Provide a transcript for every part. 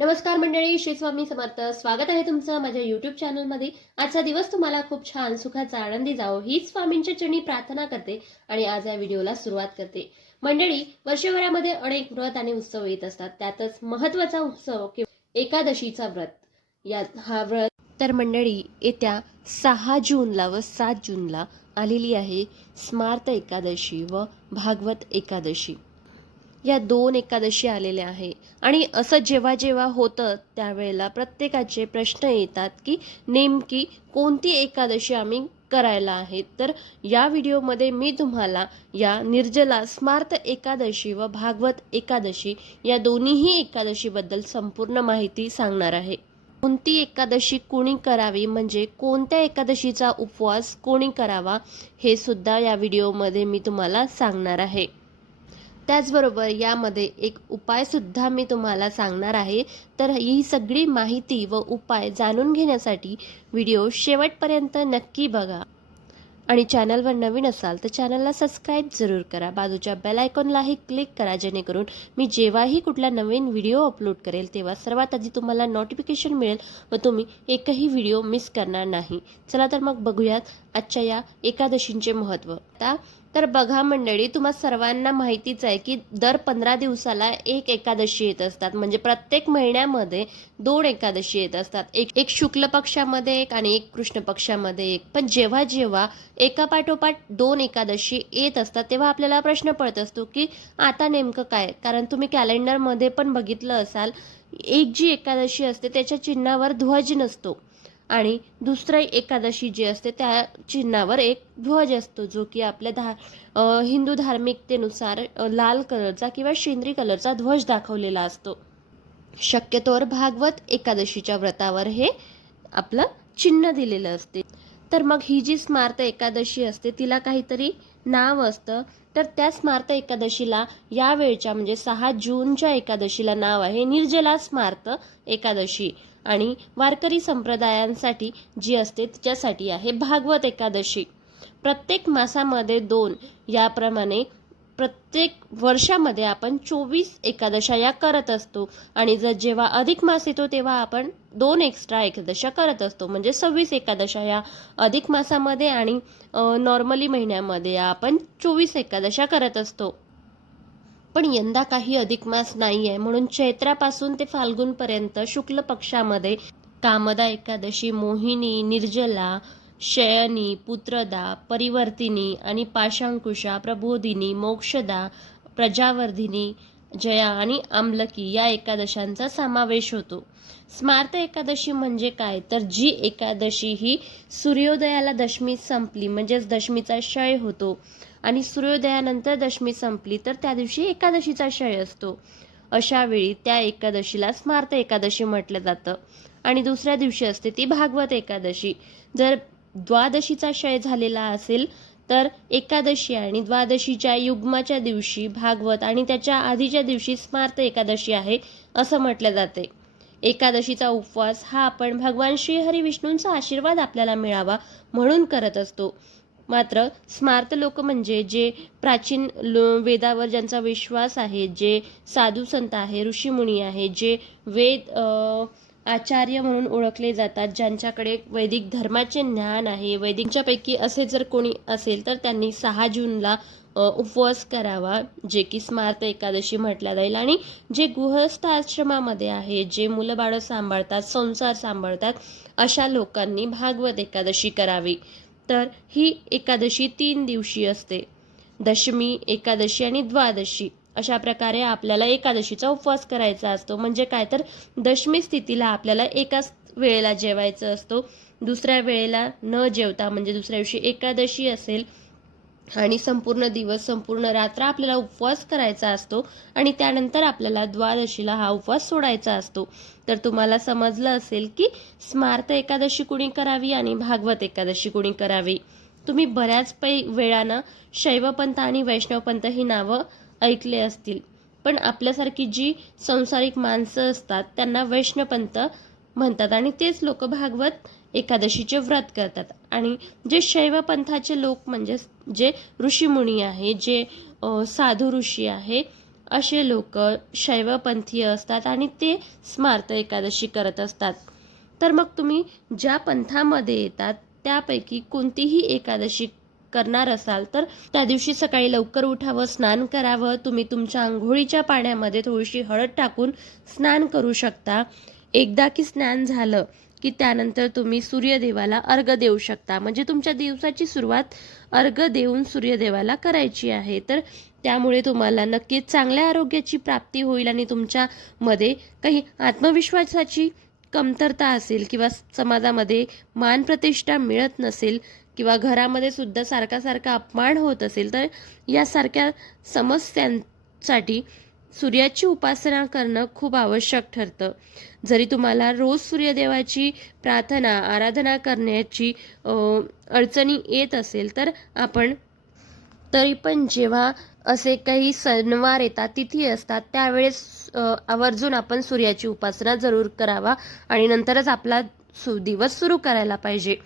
नमस्कार मंडळी श्री स्वामी समर्थ. स्वागत आहे तुमचं माझ्या युट्यूब चॅनलमध्ये आजचा दिवस तुम्हाला खूप छान सुखाचा आनंदी जावो हीच स्वामींच्या चरणी प्रार्थना करते आणि आज या व्हिडिओला सुरुवात करते. मंडळी वर्षभरामध्ये अनेक व्रत आणि उत्सव येत असतात. त्यातच महत्त्वाचा उत्सव किंवा एकादशीचा व्रत. या हा व्रत तर मंडळी येत्या सहा जूनला व सात जूनला आलेली आहे स्मार्त एकादशी व भागवत एकादशी. या दोन एकादशी आलेल्या आहे. आणि असं जेव्हा जेव्हा होतं त्यावेळेला प्रत्येकाचे प्रश्न येतात की नेमकी कोणती एकादशी आम्ही करायला आहे. तर या व्हिडिओमध्ये मी तुम्हाला या निर्जला स्मार्त एकादशी व भागवत एकादशी या दोन्हीही एकादशीबद्दल संपूर्ण माहिती सांगणार आहे. कोणती एकादशी कोणी करावी म्हणजे कोणत्या एकादशीचा उपवास कोणी करावा हे सुद्धा या व्हिडिओमध्ये मी तुम्हाला सांगणार आहे. त्याचबरोबर यामध्ये एक उपायसुद्धा मी तुम्हाला सांगणार आहे. तर ही सगळी माहिती व उपाय जाणून घेण्यासाठी व्हिडिओ शेवटपर्यंत नक्की बघा. आणि चॅनलवर नवीन असाल तर चॅनलला सबस्क्राईब जरूर करा. बाजूच्या बेल आयकॉनलाही क्लिक करा जेणेकरून मी जेव्हाही कुठला नवीन व्हिडिओ अपलोड करेल तेव्हा सर्वात आधी तुम्हाला नोटिफिकेशन मिळेल व तुम्ही एकही व्हिडिओ मिस करणार नाही. चला तर मग बघूयात आजच्या या एकादशींचे महत्त्व. आता तर बघा मंडळी तुम्हा सर्वांना माहितीच आहे की दर पंधरा दिवसाला एक एकादशी येत असतात. म्हणजे प्रत्येक महिन्यामध्ये दोन एकादशी येत असतात. एक एक शुक्ल पक्षामध्ये एक आणि एक कृष्ण पक्षामध्ये एक. पण जेव्हा जेव्हा एका पाठोपाठ दोन एकादशी येत असतात तेव्हा आपल्याला प्रश्न पडत असतो की आता नेमकं काय? कारण तुम्ही कॅलेंडरमध्ये पण बघितलं असाल एक जी एकादशी असते त्याच्या चिन्हावर ध्वज नसतो. आणि दुसरी एकादशी जी असते त्या चिन्हावर एक ध्वज असतो जो की आपल्या धा हिंदू धार्मिकतेनुसार लाल कलरचा किंवा शेंद्री कलरचा ध्वज दाखवलेला असतो. शक्यतोवर भागवत एकादशीच्या व्रतावर हे आपलं चिन्ह दिलेलं असते. तर मग ही जी स्मार्त एकादशी असते तिला काहीतरी नाव असतं. तर त्या स्मार्त एकादशीला या वेळच्या म्हणजे सहा जूनच्या एकादशीला नाव आहे निर्जला स्मार्त एकादशी. आणि वारकरी संप्रदायांसाठी जी असते तिच्यासाठी आहे भागवत एकादशी. प्रत्येक मासामध्ये दोन याप्रमाणे प्रत्येक वर्षामध्ये आपण चोवीस एकादशा या करत असतो. आणि जर जेव्हा अधिक मास येतो तेव्हा आपण दोन एक्स्ट्रा एकादशा करत असतो. म्हणजे सव्वीस एकादशा या अधिक मासामध्ये आणि नॉर्मली महिन्यामध्ये या आपण चोवीस एकादशा करत असतो. पण यंदा काही अधिक मास नाही आहे म्हणून चैत्रापासून ते फाल्गुनपर्यंत शुक्ल पक्षामध्ये कामदा एकादशी मोहिनी निर्जला शयनी पुत्रदा परिवर्तिनी आणि पाशांकुशा प्रबोधिनी मोक्षदा प्रजावर्धिनी जया आणि आमलकी या एकादशांचा समावेश होतो. स्मार्त एकादशी म्हणजे काय? तर जी एकादशी ही सूर्योदयाला दशमी संपली म्हणजेच दशमीचा क्षय होतो. आणि सूर्योदयानंतर दशमी संपली तर त्या दिवशी एकादशीचा क्षय असतो. अशा वेळी त्या एकादशीला स्मार्त एकादशी म्हटलं जातं. आणि दुसऱ्या दिवशी असते ती भागवत एकादशी. जर द्वादशीचा क्षय झालेला असेल तर एकादशी आणि द्वादशीच्या युग्माच्या दिवशी भागवत आणि त्याच्या आधीच्या दिवशी स्मार्त एकादशी आहे असं म्हटलं जाते. एकादशीचा उपवास हा आपण भगवान श्री विष्णूंचा आशीर्वाद आपल्याला मिळावा म्हणून करत असतो. मात्र स्मार्त लोक म्हणजे जे प्राचीन लो वेदावर ज्यांचा विश्वास आहे जे साधू संत आहे ऋषीमुनी आहे जे वेद आ... आचार्य म्हणून ओळखले जातात ज्यांच्याकडे वैदिक धर्माचे ज्ञान आहे. वैदिकच्यापैकी असे जर कोणी असेल तर त्यांनी सहा जूनला उपवास करावा जे की स्मार्त एकादशी म्हटल्या जाईल. आणि जे गृहस्थ आश्रमामध्ये आहे जे मुलं बाळं सांभाळतात संसार सांभाळतात अशा लोकांनी भागवत एकादशी करावी. तर ही एकादशी तीन दिवशी असते. दशमी एकादशी आणि द्वादशी. अशा प्रकारे आपल्याला एकादशीचा उपवास करायचा असतो. म्हणजे काय तर दशमी स्थितीला आपल्याला एकाच वेळेला जेवायचं असतो. दुसऱ्या वेळेला न जेवता म्हणजे दुसऱ्या दिवशी एकादशी असेल आणि संपूर्ण दिवस संपूर्ण रात्र आपल्याला उपवास करायचा असतो आणि त्यानंतर आपल्याला द्वादशीला हा उपवास सोडायचा असतो. तर तुम्हाला समजलं असेल की स्मार्त एकादशी कुणी करावी आणि भागवत एकादशी कुणी करावी? तुम्ही बऱ्याच पै वेळानं शैवपंथ आणि वैष्णवपंथ ही नावं ऐकले असतील. पण आपल्यासारखी जी संसारिक माणसं असतात त्यांना वैष्णवपंथ म्हणतात आणि तेच लोक भागवत एकादशीचे व्रत करतात. आणि जे शैव पंथाचे लोक म्हणजे जे ऋषीमुनी आहे जे साधू ऋषी आहे असे लोक शैवपंथीय असतात आणि ते स्मार्त एकादशी करत असतात. तर मग तुम्ही ज्या पंथामध्ये येतात त्यापैकी कोणतीही एकादशी करणार असाल तर त्या दिवशी सकाळी लवकर उठावं स्नान करावं. तुम्ही तुमच्या आंघोळीच्या पाण्यामध्ये थोडीशी हळद टाकून स्नान करू शकता. एकदा की स्नान झालं की त्यानंतर तुम्ही सूर्यदेवाला अर्घ देऊ शकता. म्हणजे तुमच्या दिवसाची सुरुवात अर्घ देऊन सूर्यदेवाला करायची आहे. तर त्यामुळे तुम्हाला नक्कीच चांगल्या आरोग्याची प्राप्ती होईल आणि तुमच्यामध्ये काही आत्मविश्वासाची कमतरता असेल किंवा समाजामध्ये मान प्रतिष्ठा मिळत नसेल किंवा घरामध्ये सुद्धा सारखा सारखा अपमान होत असेल तर यासारख्या समस्यांसाठी सूर्याची उपासना करणं खूप आवश्यक ठरतं. जरी तुम्हाला रोज सूर्यदेवाची प्रार्थना आराधना करण्याची अडचणी येत असेल तर आपण तरी पण जेव्हा असे काही सणवार येतात तिथी असतात त्यावेळेस आवर्जून आपण सूर्याची उपासना जरूर करावा आणि नंतरच आपला सु दिवस सुरू करायला पाहिजे.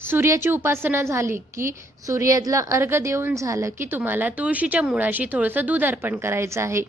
सूर्याची उपासना झाली की सूर्याला अर्घ देऊन झालं की तुम्हाला तुळशीच्या मुळाशी थोडंसं दूध अर्पण करायचं आहे.